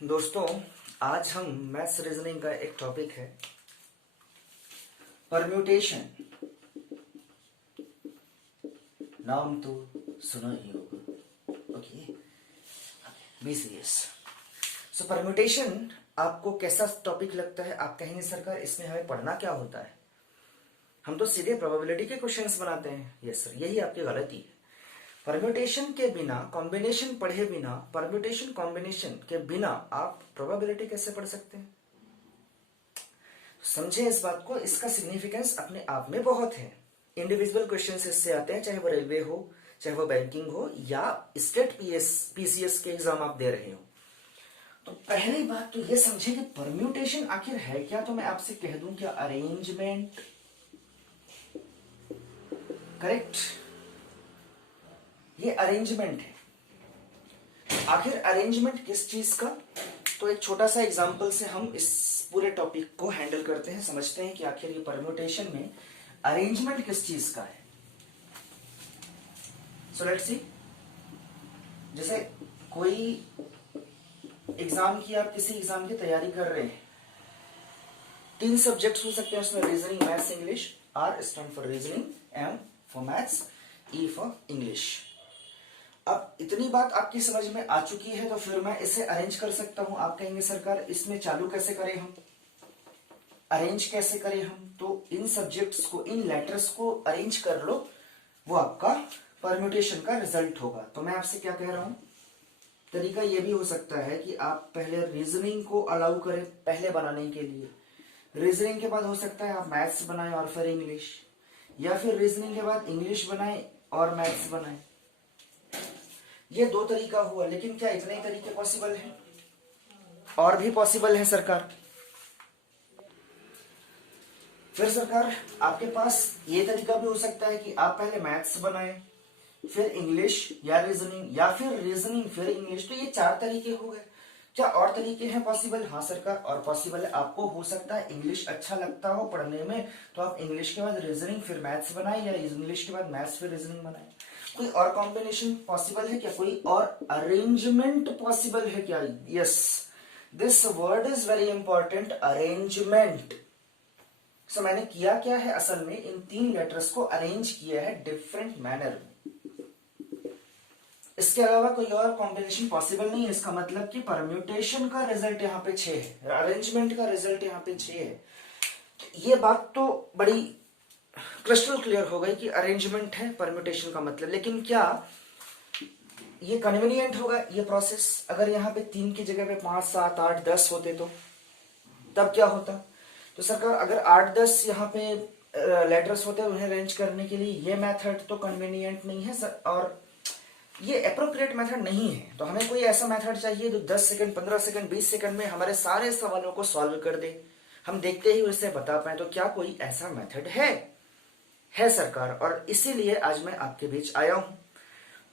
दोस्तों, आज हम मैथ्स रीजनिंग का एक टॉपिक है परम्यूटेशन। नाम तो सुना ही होगा। Okay, be serious. So permutation आपको कैसा टॉपिक लगता है? आप कहेंगे सरकार इसमें हमें पढ़ना क्या होता है? हम तो सीधे प्रोबेबिलिटी के क्वेश्चंस बनाते हैं। यस सर, यही आपकी गलती है। परम्यूटेशन के बिना, कॉम्बिनेशन पढ़े बिना, परम्यूटेशन कॉम्बिनेशन के बिना आप प्रोबेबिलिटी कैसे पढ़ सकते हैं? समझे इस बात को। इसका सिग्निफिकेंस अपने आप में बहुत है। इंडिविजुअल क्वेश्चंस इससे आते हैं, चाहे वो रेलवे हो, चाहे वो बैंकिंग हो, या स्टेट पीसीएस के एग्जाम आप दे रहे हो। तो पहली बात तो ये समझे कि परम्यूटेशन आखिर है क्या। तो मैं आपसे कह दूं क्या अरेंजमेंट, करेक्ट, ये अरेंजमेंट है। आखिर अरेंजमेंट किस चीज का? तो एक छोटा सा एग्जांपल से हम इस पूरे टॉपिक को हैंडल करते हैं, समझते हैं कि आखिर ये परम्यूटेशन में अरेंजमेंट किस चीज का है। सो लेट्स सी, जैसे कोई एग्जाम की, आप किसी एग्जाम की तैयारी कर रहे हैं, 3 सब्जेक्ट्स हो सकते हैं उसमें, reasoning, maths, English. R stand for reasoning, M for maths, E for English. अब इतनी बात आपकी समझ में आ चुकी है तो फिर मैं इसे अरेंज कर सकता हूं। आप कहेंगे सरकार इसमें चालू कैसे करें हम, अरेंज कैसे करें हम? तो इन सब्जेक्ट्स को, इन लेटर्स को अरेंज कर लो, वो आपका परम्यूटेशन का रिजल्ट होगा। तो मैं आपसे क्या कह रहा हूं, तरीका ये भी हो सकता है कि आप पहले रीजनिंग को अलाउ करें पहले बनाने के लिए, रीजनिंग के बाद हो सकता है आप मैथ्स बनाएं और फिर इंग्लिश, या फिर रीजनिंग के बाद इंग्लिश बनाएं और मैथ्स बनाएं। ये 2 तरीका हुआ, लेकिन क्या इतने ही तरीके पॉसिबल हैं? और भी पॉसिबल है सरकार। फिर सरकार आपके पास ये तरीका भी हो सकता है कि आप पहले मैथ्स बनाएं, फिर इंग्लिश या रीजनिंग, या फिर रीजनिंग फिर इंग्लिश। तो ये 4 तरीके हो गए। क्या और तरीके हैं पॉसिबल? हाँ सरकार, और पॉसिबल है। आपको हो सकता है इंग्लिश अच्छा लगता हो पढ़ने में, तो आप इंग्लिश के बाद रीजनिंग फिर मैथ्स बनाए, या इंग्लिश के बाद मैथ्स फिर रीजनिंग बनाए। कोई और कॉम्बिनेशन पॉसिबल है क्या? कोई और अरेंजमेंट पॉसिबल है क्या? Yes, this word is very important, arrangement. So मैंने किया क्या है, असल में इन 3 लेटर्स को अरेंज किया है डिफरेंट मैनर में। इसके अलावा कोई और कॉम्बिनेशन पॉसिबल नहीं है। इसका मतलब कि परम्यूटेशन का रिजल्ट यहाँ पे 6 है, अरेंजमेंट का रिजल्ट यहाँ पे 6 है। ये बात तो बड़ी क्रिस्टल क्लियर हो गई कि अरेंजमेंट है परम्यूटेशन का मतलब। लेकिन क्या ये कन्वीनियंट होगा ये प्रोसेस? अगर यहाँ पे 3 की जगह पे 5, 7, 8, 10 होते तो तब क्या होता? तो सरकार अगर 8, 10 यहाँ पे लेटर्स होते हैं, उन्हें अरेंज करने के लिए ये मेथड तो कन्वीनियंट नहीं है सर, और ये अप्रोप्रिएट मेथड नहीं है। तो हमें कोई ऐसा मेथड चाहिए जो 10 सेकंड, 15 सेकंड, 20 सेकंड में हमारे सारे सवालों को सॉल्व कर दे, हम देखते ही उसे बता पाए। तो क्या कोई ऐसा मेथड है सरकार, और इसीलिए आज मैं आपके बीच आया हूं।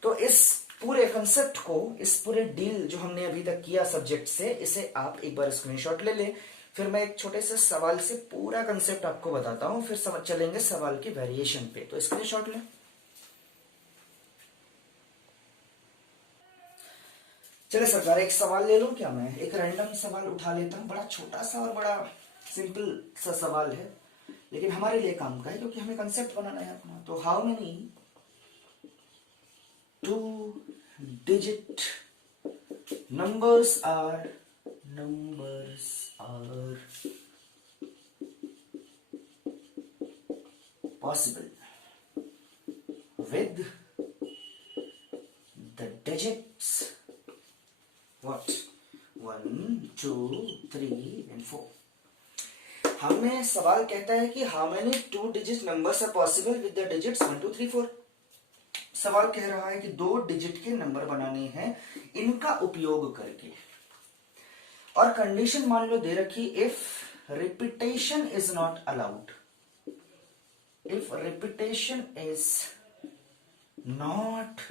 तो इस पूरे कंसेप्ट को, इस पूरे डील जो हमने अभी तक किया सब्जेक्ट से, इसे आप एक बार स्क्रीनशॉट ले लें। फिर मैं एक छोटे से सवाल से पूरा कंसेप्ट आपको बताता हूं, फिर समझ चलेंगे सवाल की वेरिएशन पे। तो स्क्रीनशॉट लें। चले सरकार, एक सवाल ले लूं क्या? मैं एक रैंडम सवाल उठा लेता हूं, बड़ा छोटा सा और बड़ा सिंपल सा सवाल है, लेकिन हमारे लिए काम का है क्योंकि हमें कंसेप्ट बनाना है अपना। तो how many 2-digit numbers are possible with the digits what? 1, 2, 3 and 4। हमें सवाल कहता है कि how many 2-digit numbers are possible with the digits 1, 2, 3, 4। सवाल कह रहा है कि 2 डिजिट के नंबर बनाने हैं इनका उपयोग करके, और कंडीशन मान लो दे रखी, if repetition is not allowed, if repetition is not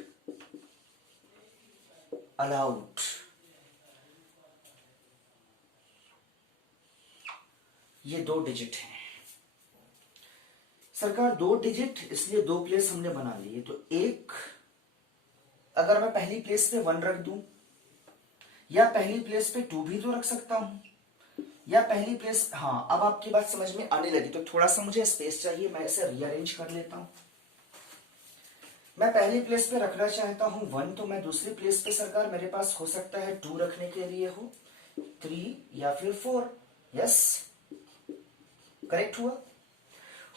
allowed. ये 2 डिजिट है सरकार, 2 डिजिट, इसलिए 2 प्लेस हमने बना लिए। तो एक, अगर मैं पहली प्लेस पे 1 रख दूं, या पहली प्लेस पे 2 भी तो रख सकता हूं, या पहली प्लेस, हाँ अब आपकी बात समझ में आने लगी। तो थोड़ा सा मुझे स्पेस चाहिए, मैं इसे रीअरेंज कर लेता हूं। मैं पहली प्लेस पे रखना चाहता हूं 1, तो मैं दूसरी प्लेस पे सरकार मेरे पास हो सकता है 2 रखने के लिए हो, 3 या फिर 4। यस, करेक्ट हुआ।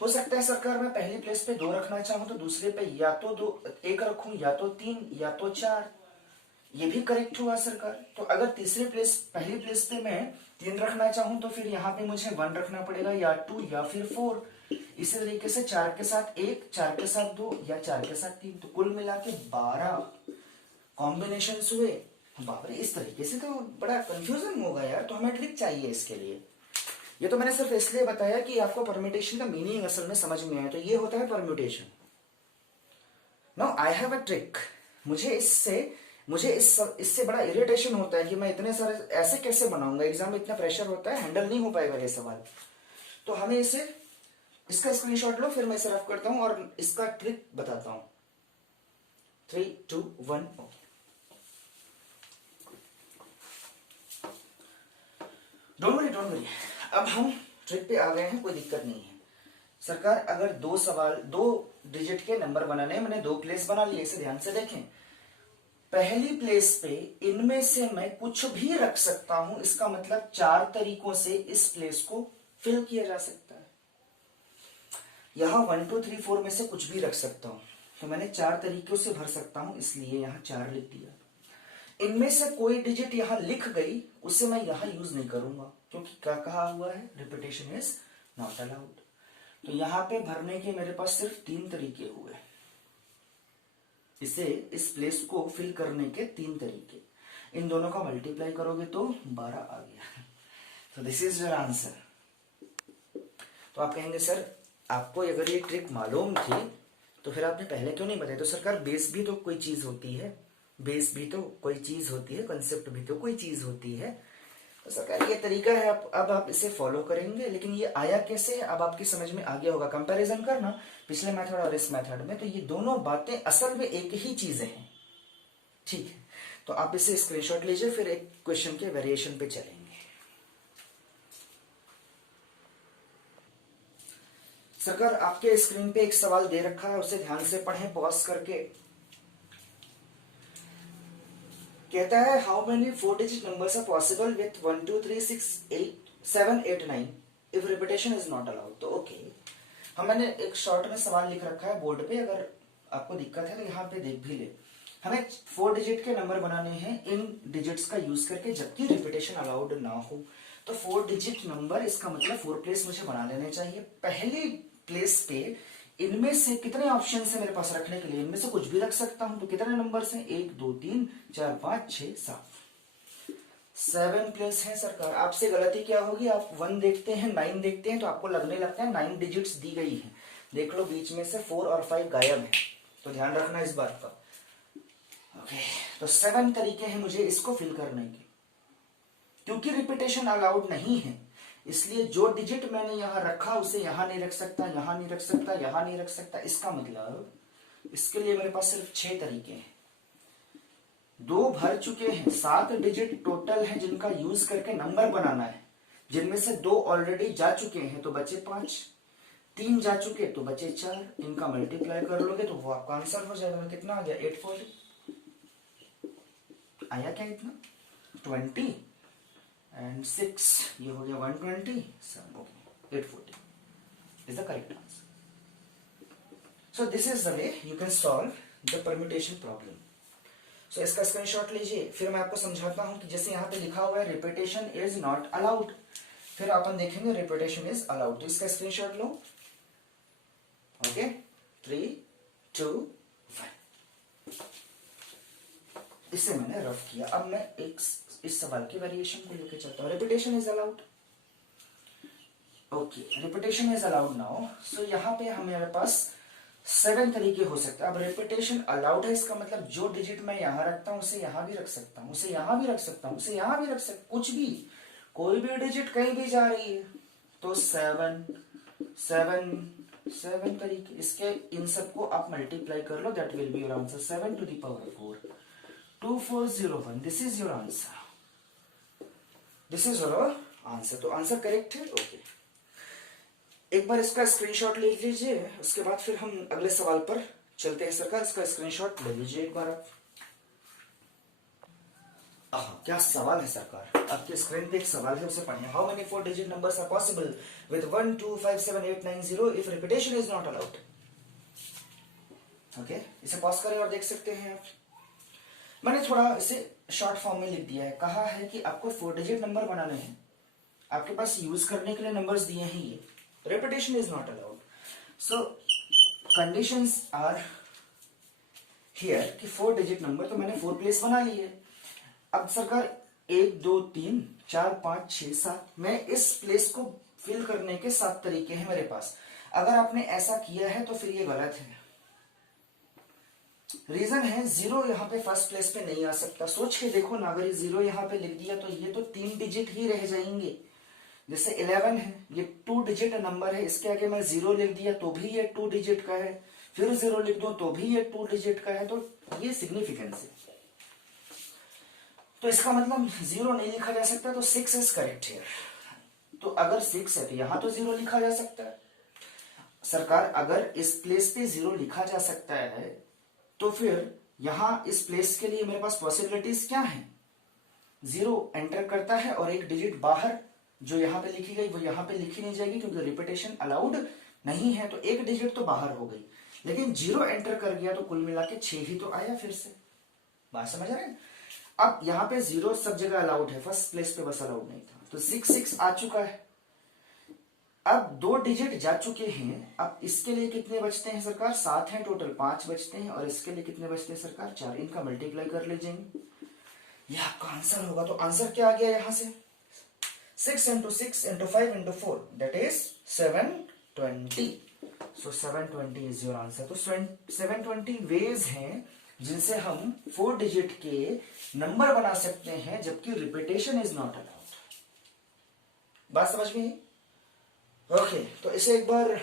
हो सकता है सरकार मैं पहली प्लेस पे 2 रखना चाहूं तो दूसरे पे या तो 1 रखूं, या तो 3 या तो 4। ये भी करेक्ट हुआ सरकार। तो अगर तीसरी प्लेस, पहली प्लेस पे मैं 3 रखना चाहूं तो फिर यहाँ पे मुझे 1 रखना पड़ेगा, या 2 या फिर 4। इसी तरीके से 4 के साथ 1, 4 के साथ 2 या 4 के साथ 3, तो कुल मिला के 12 कॉम्बिनेशन हुए। बाबरे, इस तरीके से तो बड़ा कंफ्यूजन होगा यार, तो हमें ट्रिक चाहिए इसके लिए। ये तो मैंने सिर्फ इसलिए बताया कि आपको परम्यूटेशन का मीनिंग असल में समझ में आए। तो ये होता है permutation. Now I have a trick. मुझे इससे बड़ा इरिटेशन होता है कि मैं इतने सारे ऐसे कैसे बनाऊंगा, एग्जाम में इतना प्रेशर होता है, हैंडल नहीं हो पाएगा ये सवाल। तो हमें इसका स्क्रीनशॉट लो, फिर मैं इसे रफ करता हूं और इसका ट्रिक बताता हूं। 3, 2, 1 ओके। डोंट वरी, अब हम ट्रिक पे आ गए हैं, कोई दिक्कत नहीं है सरकार। अगर 2 डिजिट के नंबर बनाने हैं, मैंने 2 प्लेस बना लिए, इसे ध्यान से देखें। पहली प्लेस पे इनमें से मैं कुछ भी रख सकता हूं, इसका मतलब 4 तरीकों से इस प्लेस को फिल किया जा सकता है। यहां 1, 2, 3, 4 में से कुछ भी रख सकता हूं, तो मैंने 4 तरीकों से भर सकता हूं, इसलिए यहां 4 लिख दिया। इनमें से कोई डिजिट यहां लिख गई, उसे मैं यहां यूज नहीं करूंगा, क्योंकि क्या कहा हुआ है, रिपीटेशन इज नॉट अलाउड। तो यहां पे भरने के मेरे पास सिर्फ 3 तरीके हुए, इस प्लेस को फिल करने के 3 तरीके। इन दोनों का मल्टीप्लाई करोगे तो 12 आ गया। तो दिस इज योर आंसर। तो आप कहेंगे सर आपको अगर ये ट्रिक मालूम थी तो फिर आपने पहले क्यों नहीं बताया? तो सरकार बेस भी तो कोई चीज होती है, बेस भी तो कोई चीज होती है, कंसेप्ट भी तो कोई चीज होती है। तो सरकार ये तरीका है, अब आप इसे फॉलो करेंगे। लेकिन ये आया कैसे है अब आपकी समझ में आ गया होगा। कंपैरिजन करना पिछले मेथड और इस मेथड में, तो ये दोनों बातें असल में एक ही चीजें हैं, ठीक है। तो आप इसे स्क्रीनशॉट लीजिए, फिर एक क्वेश्चन के वेरिएशन पे चलेंगे। सरकार आपके स्क्रीन पे एक सवाल दे रखा है, उसे ध्यान से पढ़ें पॉज करके। कहता है how many 4 digit numbers are possible with 1, 2, 3, 6, 8, 7, 8, 9 if repetition is not allowed. तो ओके, मैंने एक शॉर्ट में सवाल लिख रखा है बोर्ड पे, अगर आपको दिक्कत है तो यहाँ पे देख भी ले। हमें 4 डिजिट के नंबर बनाने हैं इन डिजिट्स का यूज करके, जबकि रिपीटेशन अलाउड ना हो। तो 4 डिजिट नंबर, इसका मतलब 4 प्लेस मुझे बना लेने चाहिए। पहली प्लेस पे इनमें से कितने ऑप्शन है मेरे पास रखने के लिए? इनमें से कुछ भी रख सकता हूं। तो कितने नंबर हैं? 1, 2, 3, 4, 5, 6, 7, 7 प्लेस है सरकार। आपसे गलती क्या होगी, आप 1 देखते हैं, 9 देखते हैं, तो आपको लगने लगता है 9 डिजिट्स दी गई है। देख लो बीच में से 4 और 5 गायब है, तो ध्यान रखना इस बात का। ओके, तो 7 तरीके हैं मुझे इसको फिल करने के। क्योंकि रिपीटेशन अलाउड नहीं है, इसलिए जो डिजिट मैंने यहां रखा उसे यहां नहीं रख सकता, यहां नहीं रख सकता, यहां नहीं रख सकता। इसका मतलब इसके लिए मेरे पास सिर्फ 6 तरीके हैं। 2 भर चुके हैं, 7 डिजिट टोटल है जिनका यूज करके नंबर बनाना है, जिनमें से 2 ऑलरेडी जा चुके हैं तो बचे 5, 3 जा चुके तो बचे 4। इनका मल्टीप्लाई कर लोगे तो वो आपका आंसर हो जाएगा। कितना आ गया? 840 आया क्या? इतना 20 and 6, ये हो गया 120, 840 is the correct answer. So this is the way you can solve the permutation problem. So इसका स्क्रीनशॉट लीजिए, फिर मैं आपको समझाता हूं कि जैसे यहाँ पे लिखा हुआ है रिपीटेशन इज नॉट अलाउड, फिर अपन देखेंगे रिपीटेशन इज अलाउड। तो इसका स्क्रीनशॉट लो। ओके, 3, 2, 1। इसे मैंने रफ किया। अब मैं इस सवाल के वेरिएशन को लेकर चलता हूं। Repetition is allowed. Okay, repetition is allowed now. So यहाँ पे हमारे पास 7 तरीके हो सकते हैं। अब रिपीटेशन अलाउड है, इसका मतलब जो डिजिट मैं यहां रखता हूं उसे यहां भी रख सकता हूं, उसे यहां भी रख सकता हूं, उसे यहां भी रख सकता हूं, कुछ भी, कोई भी डिजिट कहीं भी जा रही है। तो 7 तरीके, इसके इन सबको आप मल्टीप्लाई कर लो, that will be your answer. 7 to the power 4, 2401, this is your answer. This is our answer. तो आंसर करेक्ट है। ओके, एक बार इसका स्क्रीनशॉट ले लीजिए, उसके बाद फिर हम अगले सवाल पर चलते हैं। सरकार इसका स्क्रीनशॉट ले लीजिए एक बार आप। क्या सवाल है सरकार, आपके स्क्रीन पे एक सवाल है, उसे पढ़िए। How many 4 digit numbers are possible with 1 2 5 7 8 9 0 if repetition is not allowed. Okay, इसे पॉज करें और देख सकते हैं आप। मैंने थोड़ा इसे शॉर्ट फॉर्म में लिख दिया है। कहा है कि आपको 4 डिजिट नंबर बनाने हैं, आपके पास यूज करने के लिए नंबर्स दिए हैं, ये repetition is not allowed. So conditions are here कि 4 डिजिट नंबर, तो मैंने 4 प्लेस बना ली है। अब सरकार 1 2 3 4 5 6 7, मैं इस प्लेस को फिल करने के 7 तरीके हैं मेरे पास। अगर आपने ऐसा किया है तो फिर ये गलत है। रीजन है, 0 यहाँ पे फर्स्ट प्लेस पे नहीं आ सकता। सोच के देखो ना, अगर ये 0 यहाँ पे लिख दिया तो ये तो 3 डिजिट ही रह जाएंगे। जैसे 11 है, ये 2 डिजिट नंबर है, इसके आगे मैं 0 लिख दिया तो भी ये 2 डिजिट का है, फिर 0 लिख दो तो भी ये 2 डिजिट का है, तो ये सिग्निफिकेंस है। तो इसका मतलब 0 नहीं लिखा जा सकता, तो 6 इज करेक्ट है। तो अगर 6 है तो यहां तो 0 लिखा जा सकता है। सरकार अगर इस प्लेस पे 0 लिखा जा सकता है तो फिर यहां इस प्लेस के लिए मेरे पास पॉसिबिलिटीज क्या है? 0 एंटर करता है और एक डिजिट बाहर जो यहां पे लिखी गई वो यहां पे लिखी नहीं जाएगी, क्योंकि रिपीटेशन अलाउड नहीं है। तो एक डिजिट तो बाहर हो गई, लेकिन 0 एंटर कर गया तो कुल मिला के 6 ही तो आया फिर से। बात समझ आ रहे हैं? अब यहाँ पे 0 सब जगह अलाउड है, फर्स्ट प्लेस पे बस अलाउड नहीं था। तो 6 6 आ चुका है। अब 2 डिजिट जा चुके हैं। अब इसके लिए कितने बचते हैं सरकार? 7 हैं टोटल, 5 बचते हैं। और इसके लिए कितने बचते हैं सरकार? 4। इनका मल्टीप्लाई कर लीजिए, ये आपका आंसर होगा। तो आंसर क्या आ गया यहां से? 6 into 6 into 5 into 4 that is 720. So 720 is your answer. तो 720 वेज हैं जिनसे हम 4 डिजिट के नंबर बना सकते हैं जबकि रिपीटेशन इज नॉट अलाउड। बात समझ में? ओके, तो इसे एक बार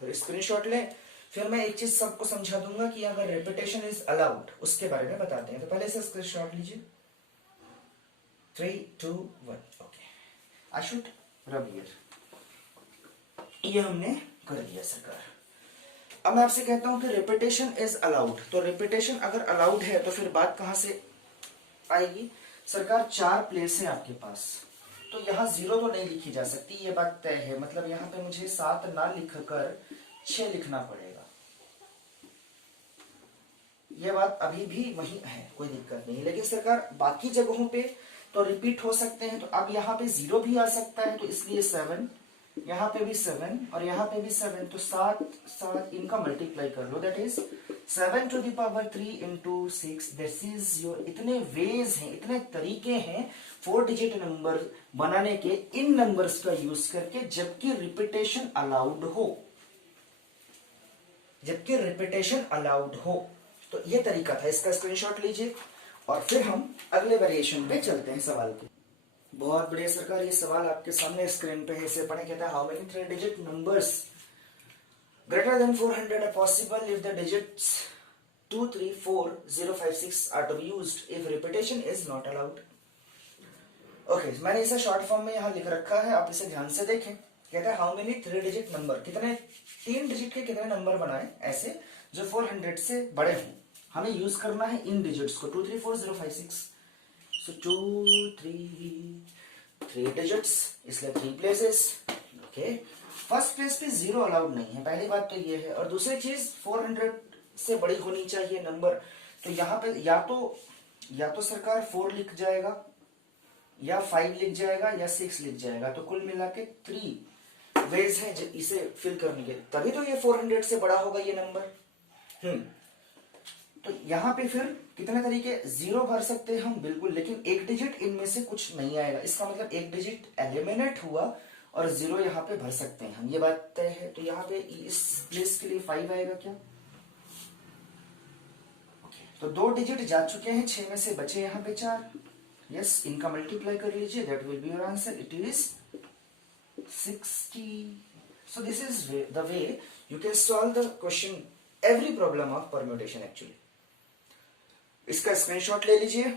स्क्रीनशॉट लें, फिर मैं एक चीज सबको समझा दूंगा कि अगर रिपीटेशन इज अलाउड उसके बारे में बताते हैं। तो पहले से स्क्रीनशॉट लीजिए। 3 2 1। ओके, आई शुड रब हियर। ये हमने कर दिया सरकार। अब मैं आपसे कहता हूं कि रिपीटेशन इज अलाउड। तो रिपीटेशन अगर अलाउड है तो फिर बात कहां से आएगी सरकार? 4 प्लेस है आपके पास, तो यहां 0 तो नहीं लिखी जा सकती, ये बात तय है। मतलब यहां पे मुझे 7 ना लिखकर 6 लिखना पड़ेगा। ये बात अभी भी वही है, कोई दिक्कत नहीं। लेकिन सरकार बाकी जगहों पे तो रिपीट हो सकते हैं। तो अब यहाँ पे 0 भी आ सकता है, तो इसलिए 7, यहाँ पे भी 7 और यहाँ पे भी 7। तो 7 7 इनका मल्टीप्लाई कर लो, that is 7 to the power 3 into 6। This is your. इतने वेज हैं, इतने तरीके हैं 4 डिजिट नंबर बनाने के, इन नंबर्स का यूज करके, जबकि रिपीटेशन अलाउड हो, जबकि रिपीटेशन अलाउड हो। तो ये तरीका था। इसका स्क्रीनशॉट लीजिए और फिर हम अगले वेरिएशन पे चलते हैं सवाल के। बहुत बढ़िया सरकार, ये सवाल आपके सामने स्क्रीन पे है, इसे पढ़े। कहता है how many 3 digit numbers greater than 400 are possible if the digits 2 3 4 0 5 6 are to be used if repetition is not allowed. Okay, मैंने इसे शॉर्ट फॉर्म में यहां लिख रखा है, आप इसे ध्यान से देखें। कहता है हाउ मेनी 3 डिजिट नंबर, कितने 3 डिजिट के कितने नंबर बनाए ऐसे जो 400 से बड़े हों। हमें यूज करना है इन डिजिट्स को, 2 3 4 0 5 6। So 2 3 डिजिट्स, इसलिए 3 प्लेसेस। ओके, फर्स्ट प्लेस पे 0 अलाउड नहीं है, पहली बात तो ये है। और दूसरी चीज 400 से बड़ी होनी चाहिए नंबर। तो यहाँ पे या तो सरकार 4 लिख जाएगा, या 5 लिख जाएगा, या 6 लिख जाएगा। तो कुल मिला के 3 वेज है इसे फिल करने के, तभी तो ये 400 से बड़ा होगा ये नंबर। तो यहाँ पे फिर कितने तरीके? 0 भर सकते हैं हम, बिल्कुल, लेकिन एक डिजिट इनमें से कुछ नहीं आएगा। इसका मतलब एक डिजिट एलिमिनेट हुआ और 0 यहाँ पे भर सकते हैं हम, ये बात तय है। तो यहाँ पे इस प्लेस के लिए 5 आएगा क्या? तो 2 डिजिट जा चुके हैं, 6 में से बचे यहाँ पे 4। यस, इनका मल्टीप्लाई कर लीजिए, that will be your answer. It is 60। So this is the way you can solve the question, every problem of permutation actually. इसका स्क्रीनशॉट ले लीजिए।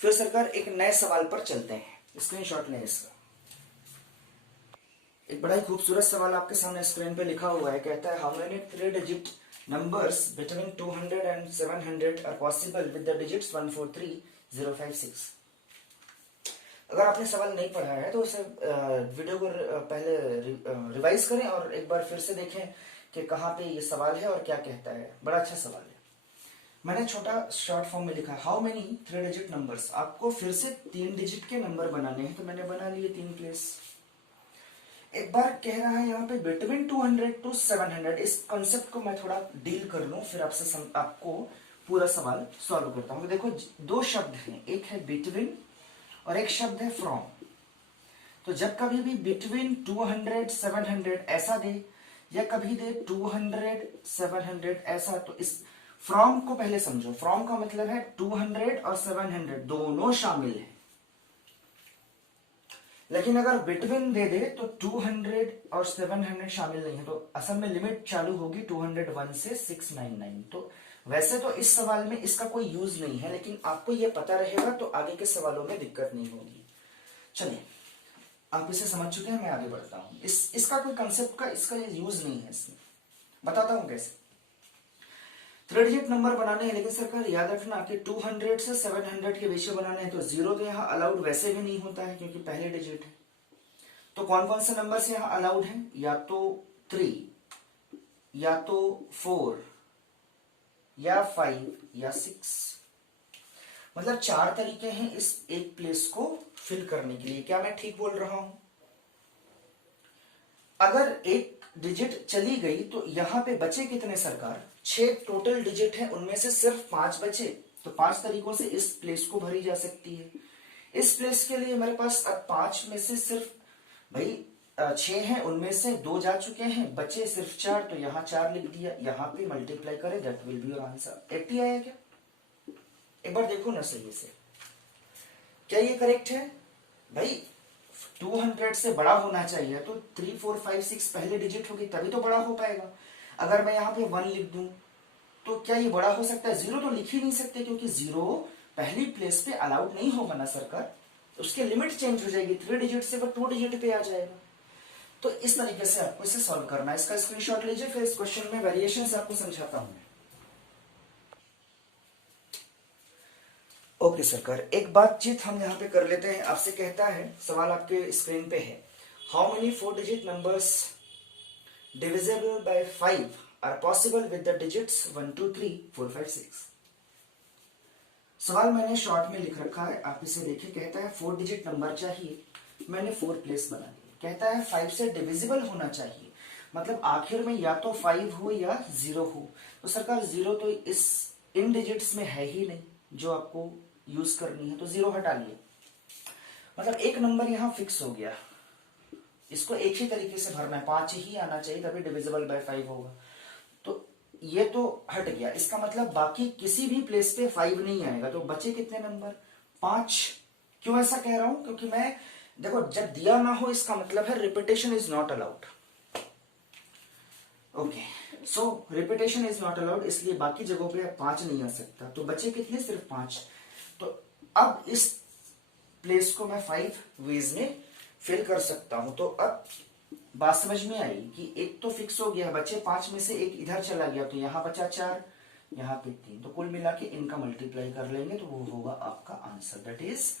फिर सरकार एक नए सवाल पर चलते हैं। स्क्रीनशॉट लें इसका। एक बड़ा ही खूबसूरत सवाल आपके सामने स्क्रीन पे लिखा हुआ है, कहता है how many 3 digit numbers between 200 and 700 are possible with the digits 143056। अगर आपने सवाल नहीं पढ़ा है तो उसे वीडियो को पहले रिवाइज करें और एक बार फिर से देखें कि कहाँ पे ये सवाल है और क्या कहता है। बड़ा अच्छा सवाल है। मैंने छोटा शॉर्ट फॉर्म में लिखा हाउ मेनी 3 डिजिट नंबर्स। आपको फिर से 3 डिजिट के नंबर बनाने हैं, तो मैंने बना लिए 3 प्लेस। एक बार कह रहा है यहाँ पे बिटवीन 200 टू 700। इस कॉन्सेप्ट को मैं थोड़ा डील कर लूं, फिर आपको पूरा सवाल सॉल्व करता हूं। तो देखो, 2 शब्द हैं, एक है बिटवीन और एक शब्द है फ्रॉम। तो जब कभी भी बिटवीन 200 700 ऐसा दे या कभी दे 200 700 ऐसा, तो इस फ्रॉम को पहले समझो। फ्रॉम का मतलब है 200 और 700 दोनों शामिल है। लेकिन अगर बिटवीन दे दे तो 200 और 700 शामिल नहीं है, तो असल में लिमिट चालू होगी 201 से 699। तो वैसे तो इस सवाल में इसका कोई यूज नहीं है, लेकिन आपको ये पता रहेगा तो आगे के सवालों में दिक्कत नहीं होगी। चलिए, आप इसे समझ चुके हैं, मैं आगे बढ़ता हूं। इसका कोई कंसेप्ट का इसका यूज नहीं है इसमें। बताता हूं कैसे। 3 डिजिट नंबर बनाने हैं, लेकिन सरकार याद रखना कि 200 से 700 के रेशियो बनाने हैं, तो 0 तो यहाँ अलाउड वैसे भी नहीं होता है क्योंकि पहले डिजिट है। तो कौन कौन से नंबर से यहाँ अलाउड है? या तो 3, या तो 4, या 5, या 6। मतलब 4 तरीके हैं इस एक प्लेस को फिल करने के लिए। क्या मैं ठीक बोल रहा हूं? अगर एक डिजिट चली गई तो यहां पे बचे कितने सरकार? 6 टोटल डिजिट है, उनमें से सिर्फ 5 बचे। तो 5 तरीकों से इस प्लेस को भरी जा सकती है। इस प्लेस के लिए मेरे पास अब 5 में से सिर्फ भाई 6 हैं, उनमें से 2 जा चुके हैं, बचे सिर्फ 4। तो यहाँ 4 लिख दिया, यहाँ पे मल्टीप्लाई करें, that will be your answer. 80 आया क्या? एक बार देखो ना सही से, क्या ये करेक्ट है? भाई 200 से बड़ा होना चाहिए, तो 3 4 5 6 पहले डिजिट होगी तभी तो बड़ा हो पाएगा। अगर मैं यहाँ पे 1 लिख दूं तो क्या ये बड़ा हो सकता है? 0 तो लिख ही नहीं सकते, क्योंकि 0 पहली प्लेस पे अलाउड नहीं होगा ना सरकार। उसकी लिमिट चेंज हो जाएगी, 3 डिजिट से वो 2 डिजिट पे आ जाएगा। तो इस तरीके से आपको इसे सॉल्व करना है। इसका स्क्रीनशॉट लीजिए, फिर इस क्वेश्चन में वेरिएशन आपको समझाता हूं। ओके सरकार, एक बातचीत हम यहाँ पे कर लेते हैं। आपसे कहता है, सवाल आपके स्क्रीन पे है, how many 4 digit numbers divisible by 5 are possible with the digits 1 2 3 4 5 6। सवाल मैंने शॉर्ट में लिख रखा है, आप इसे देखिए। कहता है 4 डिजिट नंबर चाहिए, मैंने 4 प्लेस बना ली। कहता है 5 से डिविजिबल होना चाहिए, मतलब आखिर में या तो 5 हो या 0 हो। तो सरकार 0 तो इन डिजिट्स में है ही नहीं जो आपको यूज करनी है, तो 0 हटा लिए। मतलब एक नंबर यहां फिक्स हो गया, इसको एक ही तरीके से भरना है, 5 ही आना चाहिए तभी डिविजिबल बाय 5 होगा। तो ये तो हट गया, इसका मतलब बाकी किसी भी प्लेस पे 5 नहीं आएगा। तो बचे कितने नंबर? 5। क्यों ऐसा कह रहा हूं? क्योंकि मैं देखो, जब दिया ना हो इसका मतलब है repetition is not allowed. Okay, so repetition is not allowed, इसलिए बाकी जगहों पे 5 नहीं आ सकता। तो बचे कितने? सिर्फ 5। तो अब इस प्लेस को मैं 5 वेज में फिल कर सकता हूं। तो अब बात समझ में आई कि एक तो फिक्स हो गया, बचे 5 में से एक इधर चला गया, तो यहां बचा 4, यहां पे 3। तो कुल मिला के इनका मल्टीप्लाई कर लेंगे तो वो होगा आपका answer, that is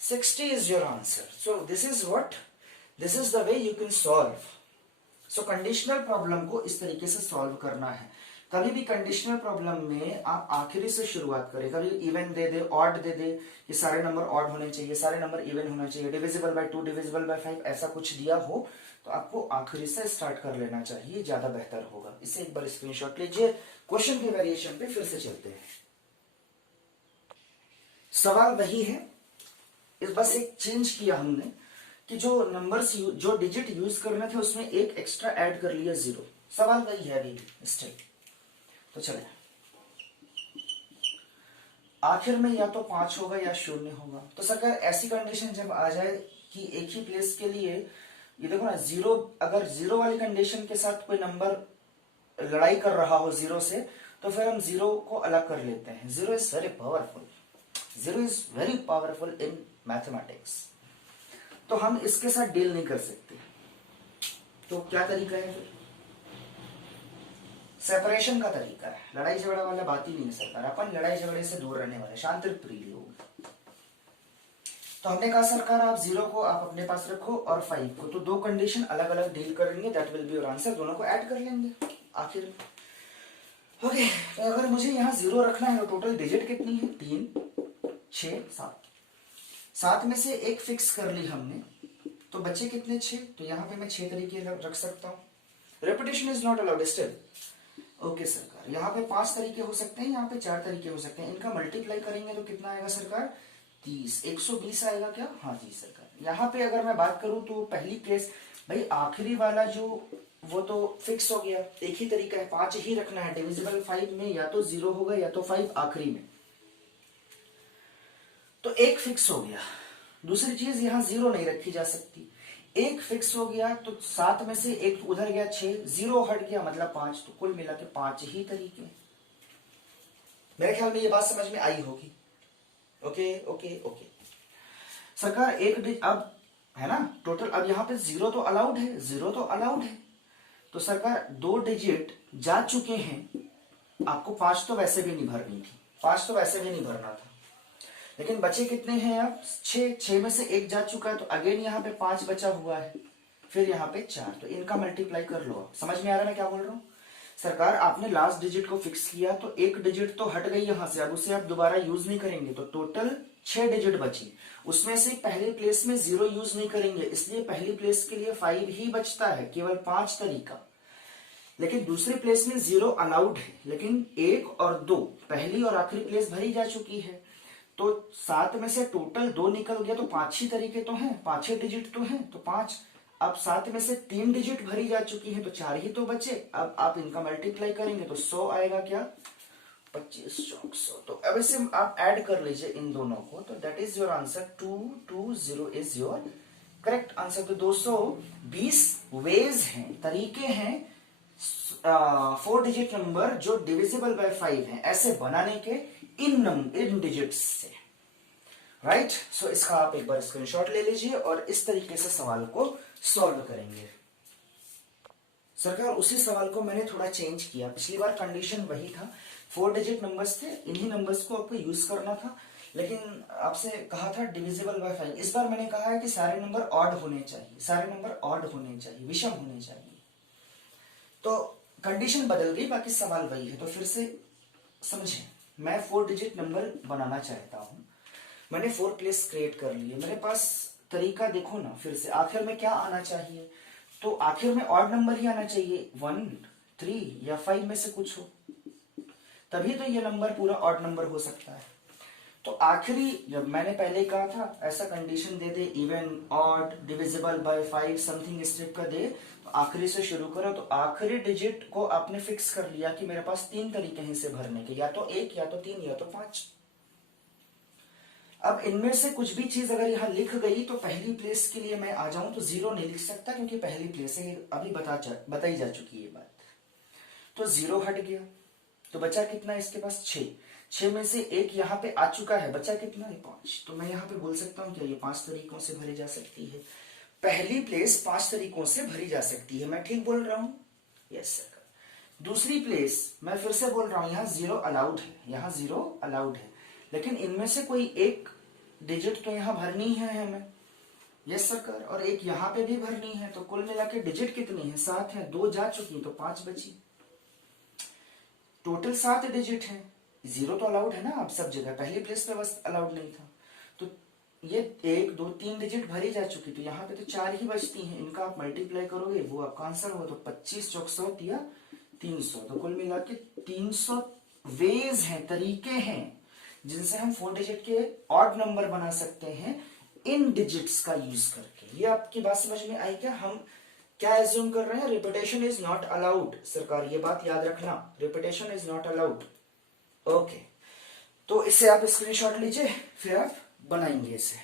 60 is your answer. So this is the way you can solve. So conditional problem को इस तरीके से सॉल्व करना है। कभी भी कंडीशनल प्रॉब्लम में आप आखिरी से शुरुआत करें। कभी इवन दे दे, ऑड दे दे, ये सारे नंबर ऑड होने चाहिए, सारे नंबर इवन होने चाहिए, डिविजिबल बाय 2, डिविजिबल बाय 5, ऐसा कुछ दिया हो तो आपको आखिरी से स्टार्ट कर लेना चाहिए, ज्यादा बेहतर होगा। इसे एक बार स्क्रीनशॉट लीजिए। क्वेश्चन के वेरिएशन पे फिर से चलते हैं। सवाल वही है, इस बस एक चेंज किया हमने कि जो नंबर्स जो डिजिट यूज करने थे उसमें एक एक्स्ट्रा ऐड कर लिया, 0। सवाल वही है अभी स्टिल। तो चले, आखिर में या तो 5 होगा या 0 होगा। तो सरकार ऐसी कंडीशन जब आ जाए कि एक ही प्लेस के लिए, ये देखो ना, 0, अगर 0 वाली कंडीशन के साथ कोई नंबर लड़ाई कर रहा हो 0 से, तो फिर हम 0 को अलग कर लेते हैं। 0 is very powerful, 0 is very powerful in mathematics. तो हम इसके साथ डील नहीं कर सकते। तो क्या तरीका है फिर? सेपरेशन का तरीका है। लड़ाई झगड़ा वाला बात ही नहीं है सरकार, अपन लड़ाई झगड़े से दूर रहने वाले शांति प्रिय लोग। तो हमने कहा सरकार आप 0 को आप अपने पास रखो और 5 को, तो दो कंडीशन अलग अलग डील करेंगे, that will be your answer. दोनों को ऐड कर लेंगे आखिर में। ओके, तो अगर मुझे यहाँ 0 रखना है तो टोटल डिजिट कितनी है? 3 6 7। 7 में से एक फिक्स कर ली हमने, तो बचे कितने? 6। तो यहाँ पे मैं 6 तरीके रख सकता हूँ। Repetition is not allowed still. Okay सरकार, यहाँ पे 5 तरीके हो सकते हैं, यहाँ पे 4 तरीके हो सकते हैं। इनका मल्टीप्लाई करेंगे तो कितना आएगा सरकार? 30। 120 आएगा क्या? हाँ जी सरकार। यहाँ पे अगर मैं बात करूं तो पहली प्लेस, भाई आखिरी वाला जो वो तो फिक्स हो गया। एक ही तरीका है, 5 ही रखना है। डिविजिबल 5 में या तो 0 होगा या तो 5 आखिरी में, तो एक फिक्स हो गया। दूसरी चीज, यहाँ 0 नहीं रखी जा सकती। एक फिक्स हो गया तो 7 में से एक उधर गया, 6, 0 हट गया मतलब 5, तो कुल मिला के 5 ही तरीके। मेरे ख्याल में ये बात समझ में आई होगी। ओके ओके ओके सरकार, एक अब है ना टोटल। अब यहाँ पे 0 तो अलाउड है, 0 तो अलाउड है, तो सरकार 2 डिजिट जा चुके हैं। आपको 5 तो वैसे भी नहीं भरनी थी, 5 तो वैसे भी नहीं भरना था, लेकिन बचे कितने हैं अब? 6। 6 में से एक जा चुका है, तो अगेन यहाँ पे 5 बचा हुआ है, फिर यहाँ पे 4। तो इनका मल्टीप्लाई कर लो। समझ में आ रहा है मैं क्या बोल रहा हूँ सरकार? आपने लास्ट डिजिट को फिक्स किया तो एक डिजिट तो हट गई यहां से, अब उसे आप दोबारा यूज नहीं करेंगे, तो टोटल 6 डिजिट बची। उसमें से पहले प्लेस में 0 यूज नहीं करेंगे, इसलिए पहली प्लेस के लिए 5 ही बचता है, केवल 5 तरीका। लेकिन दूसरी प्लेस में 0 अलाउड है, लेकिन 1 और 2 पहली और आखिरी प्लेस भरी जा चुकी है। तो 7 में से टोटल 2 निकल गया, तो 5 ही तरीके तो हैं, 5 ही डिजिट तो हैं, तो 5। अब 7 में से 3 डिजिट भरी जा चुकी है, तो 4 ही तो बचे। अब आप इनका मल्टीप्लाई करेंगे तो 100 आएगा क्या? 25 चौक 100। तो अब इसे आप ऐड कर लीजिए इन दोनों को, तो that is your answer. 220 is your correct answer. तो 220 वेज हैं, तरीके हैं 4 डिजिट नंबर जो डिविजिबल बाय 5 हैं, ऐसे बनाने के इन डिजिट्स से। राइट, सो इसका आप एक बार स्क्रीनशॉट ले लीजिए और इस तरीके से सवाल को सॉल्व करेंगे। सरकार उसी सवाल को मैंने थोड़ा चेंज किया। पिछली बार कंडीशन वही था, 4 डिजिट नंबर्स थे, इन्हीं नंबर्स को आपको यूज करना था, लेकिन आपसे कहा था डिविजिबल बाय 5। इस बार मैंने कहा है कि सारे नंबर ऑड होने चाहिए, सारे नंबर ऑड होने चाहिए, विषम होने चाहिए। तो कंडीशन बदल गई, बाकी सवाल वही है। तो फिर से समझें, मैं 4 डिजिट नंबर बनाना चाहता हूं, मैंने 4 प्लेस क्रिएट कर लिए, मेरे पास तरीका देखो ना। फिर से आखिर में क्या आना चाहिए? तो आखिर में ऑड नंबर ही आना चाहिए, 1 3 या 5 में से कुछ हो, तभी तो ये नंबर पूरा ऑड नंबर हो सकता है। तो आखिरी, जब मैंने पहले कहा था ऐसा condition they they, even odd divisible by 5 something इस टाइप का दे, तो आखिरी से शुरू करो। तो आखिरी डिजिट को आपने फिक्स कर लिया कि मेरे पास 3 तरीके हैं इसे भरने के, या तो 1 या तो 3 या तो 5। अब इनमें से कुछ भी चीज अगर यहां लिख गई तो पहली प्लेस के लिए मैं आ जाऊं तो 0 नहीं लिख सकता, क्योंकि पहली प्लेस है, अभी बताई जा चुकी है ये बात। तो 0 हट गया, तो बचा कितना इसके पास? 6। 6 में से एक यहाँ पे आ चुका है, बचा कितना है? 5। तो मैं यहाँ पे बोल सकता हूँ क्या ये 5 तरीकों से भरी जा सकती है? पहली प्लेस 5 तरीकों से भरी जा सकती है, मैं ठीक बोल रहा हूँ? Yes sir. दूसरी प्लेस मैं फिर से बोल रहा हूँ, यहाँ 0 अलाउड है, यहाँ 0 अलाउड है, लेकिन इनमें से कोई एक डिजिट तो यहाँ भरनी है हमें। यस सरकार, और एक यहाँ पे भी भरनी है। तो कुल मिला के डिजिट कितनी है? 7 है, 2 जा चुकी तो 5 बची, टोटल 7 डिजिट है। 0 तो अलाउड है ना अब सब जगह, पहली प्लेस पे बस अलाउड नहीं था। तो ये 1 2 3 डिजिट भरी जा चुकी, तो यहाँ पे तो 4 ही बचती हैं, इनका आप मल्टीप्लाई करोगे वो आपका आंसर हो, तो 25 चौक 100 या 300। तो कुल मिला के 300 वेज हैं, तरीके हैं जिनसे हम 4 डिजिट के ऑड नंबर बना सकते हैं इन डिजिट्स का यूज करके। ये आपकी बात समझ में आई क्या? हम क्या एज्यूम कर रहे हैं? रिपीटेशन इज नॉट अलाउड सरकार, ये बात याद रखना, repetition is not allowed. Okay, तो इससे आप स्क्रीनशॉट लीजिए, फिर आप बनाएंगे इसे।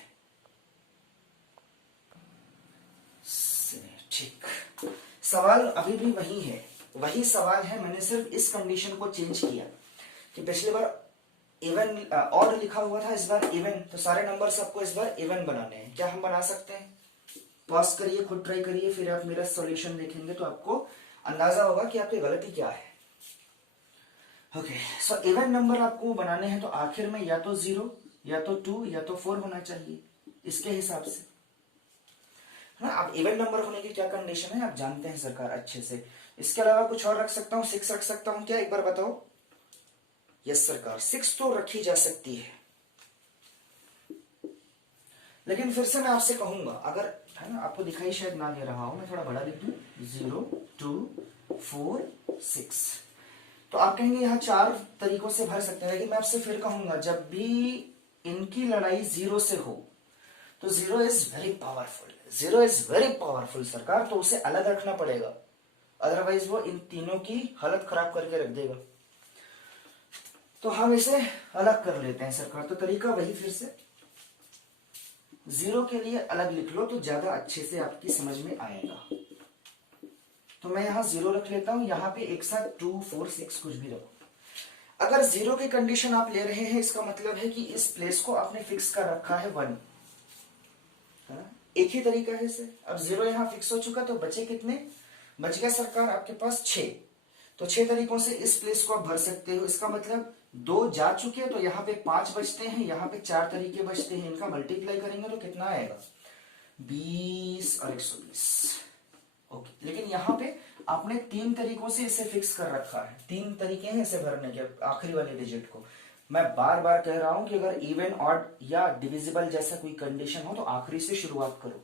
ठीक, सवाल अभी भी वही है, वही सवाल है, मैंने सिर्फ इस कंडीशन को चेंज किया कि पिछली बार इवन ऑड लिखा हुआ था, इस बार इवन, तो सारे नंबर सबको इस बार इवन बनाने हैं। क्या हम बना सकते हैं? पॉज करिए, खुद ट्राई करिए, फिर आप मेरा सॉल्यूशन देखेंगे तो आपको अंदाजा होगा कि आपकी गलती क्या है। ओके, सो इवन नंबर आपको बनाने हैं तो आखिर में या तो 0 या तो 2 या तो 4 होना चाहिए इसके हिसाब से, है ना। अब इवन नंबर होने की क्या कंडीशन है आप जानते हैं सरकार अच्छे से। इसके अलावा कुछ और रख सकता हूँ, 6 रख सकता हूँ क्या, एक बार बताओ। यस सरकार, 6 तो रखी जा सकती है, लेकिन फिर से मैं आपसे कहूंगा, अगर है ना, आपको दिखाई शायद ना दे रहा हो, मैं थोड़ा बड़ा लिख दूं, 0 2 4 6। तो आप कहेंगे यहाँ 4 तरीकों से भर सकते हैं, लेकिन मैं आपसे फिर कहूंगा जब भी इनकी लड़ाई 0 से हो तो 0 is very powerful, 0 is very powerful सरकार, तो उसे अलग रखना पड़ेगा, अदरवाइज वो इन तीनों की हालत खराब करके रख देगा। तो हम इसे अलग कर लेते हैं सरकार। तो तरीका वही, फिर से 0 के लिए अलग लिख लो तो ज्यादा अच्छे से आपकी समझ में आएगा। तो मैं यहां 0 रख लेता हूं, यहां पे एक साथ 2 4 6 कुछ भी रखो। अगर 0 की कंडीशन आप ले रहे हैं, इसका मतलब है कि इस प्लेस को आपने फिक्स कर रखा है 1, है ना। एक ही तरीका है इसे। अब 0 यहां फिक्स हो चुका, तो बचे कितने, बच गया सरकार आपके पास 6। तो 6 तरीकों से इस प्लेस को आप भर सकते हो। इसका मतलब 2 जा चुके हैं तो यहाँ पे 5 बचते हैं, यहाँ पे 4 तरीके बचते हैं, इनका मल्टीप्लाई करेंगे तो कितना आएगा, 20 और 120। ओके, लेकिन यहाँ पे आपने 3 तरीकों से इसे फिक्स कर रखा है, 3 तरीके हैं इसे भरने के आखिरी वाले डिजिट को। मैं बार बार कह रहा हूं कि अगर इवन ऑड या डिविजिबल जैसा कोई कंडीशन हो तो आखिरी से शुरुआत करो।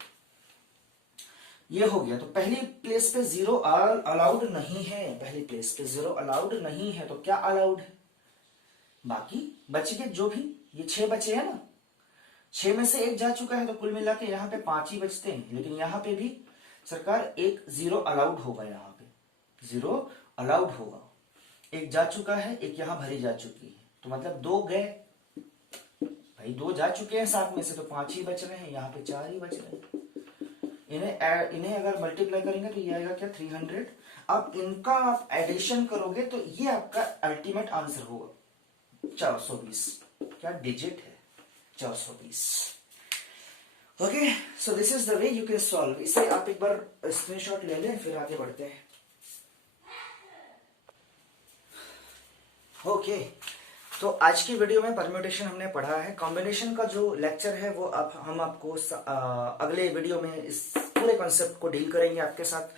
ये हो गया। तो पहली प्लेस पे 0 अलाउड नहीं है, पहली प्लेस पे 0 अलाउड नहीं है, तो क्या अलाउड है, बाकी बच गए जो भी, ये 6 बचे हैं ना, 6 में से 1 जा चुका है, तो कुल मिला के यहाँ पे 5 ही बचते हैं। लेकिन यहाँ पे भी सरकार एक 0 अलाउड होगा, यहाँ पे 0 अलाउड होगा, 1 जा चुका है, 1 यहाँ भरी जा चुकी है, तो मतलब 2 गए भाई, 2 जा चुके हैं 7 में से, तो 5 ही बच रहे हैं, यहाँ पे 4 ही बच रहे हैं। इन्हें अगर मल्टीप्लाई करेंगे तो ये आएगा क्या, 300। अब इनका आप एडिशन करोगे तो ये आपका अल्टीमेट आंसर होगा 420। क्या डिजिट है, 420। Okay, so this is the way you can solve. इसे आप एक बार स्क्रीनशॉट ले लें, फिर आगे बढ़ते हैं। ओके, तो आज की वीडियो में परम्यूटेशन हमने पढ़ा है। कॉम्बिनेशन का जो लेक्चर है वो अब हम आपको अगले वीडियो में इस पूरे कॉन्सेप्ट को डील करेंगे आपके साथ।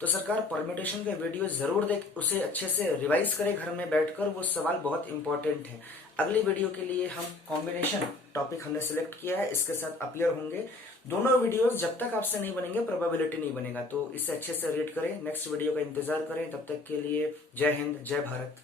तो सरकार परम्यूटेशन के वीडियो जरूर देख, उसे अच्छे से रिवाइज करें घर में बैठकर, वो सवाल बहुत इंपॉर्टेंट है। अगली वीडियो के लिए हम कॉम्बिनेशन टॉपिक हमने सिलेक्ट किया है, इसके साथ अपीयर होंगे। दोनों वीडियोस जब तक आपसे नहीं बनेंगे प्रोबेबिलिटी नहीं बनेगा, तो इसे अच्छे से रीड करें, नेक्स्ट वीडियो का इंतजार करें। तब तक के लिए जय हिंद, जय भारत।